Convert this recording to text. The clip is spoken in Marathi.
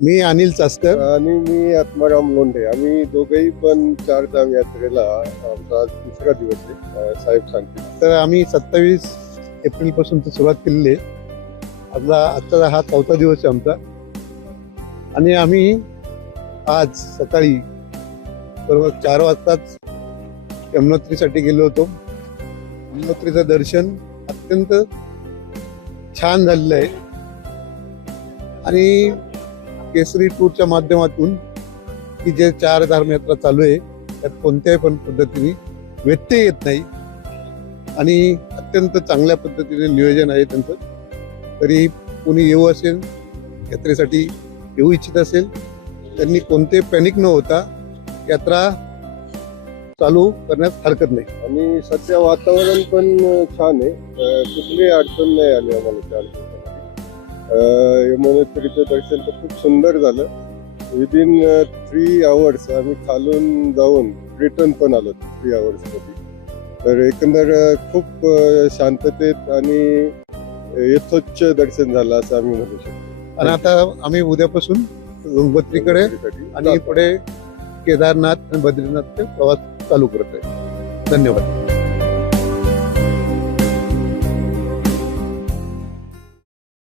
मी अनिल चास्कर आणि मी आत्माराम लोंढे. आम्ही दोघेही पण चारधाम यात्रेला आमचा आज तिसरा दिवस आहे. साहेब सांगतील. तर आम्ही 27 एप्रिल पासून सुरुवात केलेली आहे. आजचा हा चौथा दिवस आहे आमचा. आणि आम्ही आज सकाळी बरोबर 4 वाजताच यमुनोत्रीसाठी गेलो होतो. यमुनोत्रीचं दर्शन अत्यंत छान झालेलं आहे आणि केसरी टूरच्या माध्यमातून ही जे 4 धाम यात्रा चालू आहे त्यात कोणत्याही पण पद्धतीने व्यत्यय येत नाही आणि अत्यंत चांगल्या पद्धतीने नियोजन आहे त्यांचं. तरी कोणी येऊ असेल यात्रेसाठी येऊ इच्छित असेल त्यांनी कोणते पॅनिक न होता यात्रा चालू करण्यास हरकत नाही. आणि सध्या वातावरण पण छान आहे. कुठलीही अडचण नाही आली आम्हाला 4 दिवसामध्ये. यमुनोत्रीचं दर्शन तर खूप सुंदर झालं. विदिन 3 आवर्स आम्ही खालून जाऊन रिटर्न पण आलो 3 आवर्स मध्ये. तर एकंदर खूप शांततेत आणि यथोच्च दर्शन झालं असं आम्ही म्हणू शकतो. आणि आता आम्ही उद्यापासून गंगोत्रीकडे आणि पुढे केदारनाथ आणि बद्रीनाथचे प्रवास चालू करत आहे. धन्यवाद.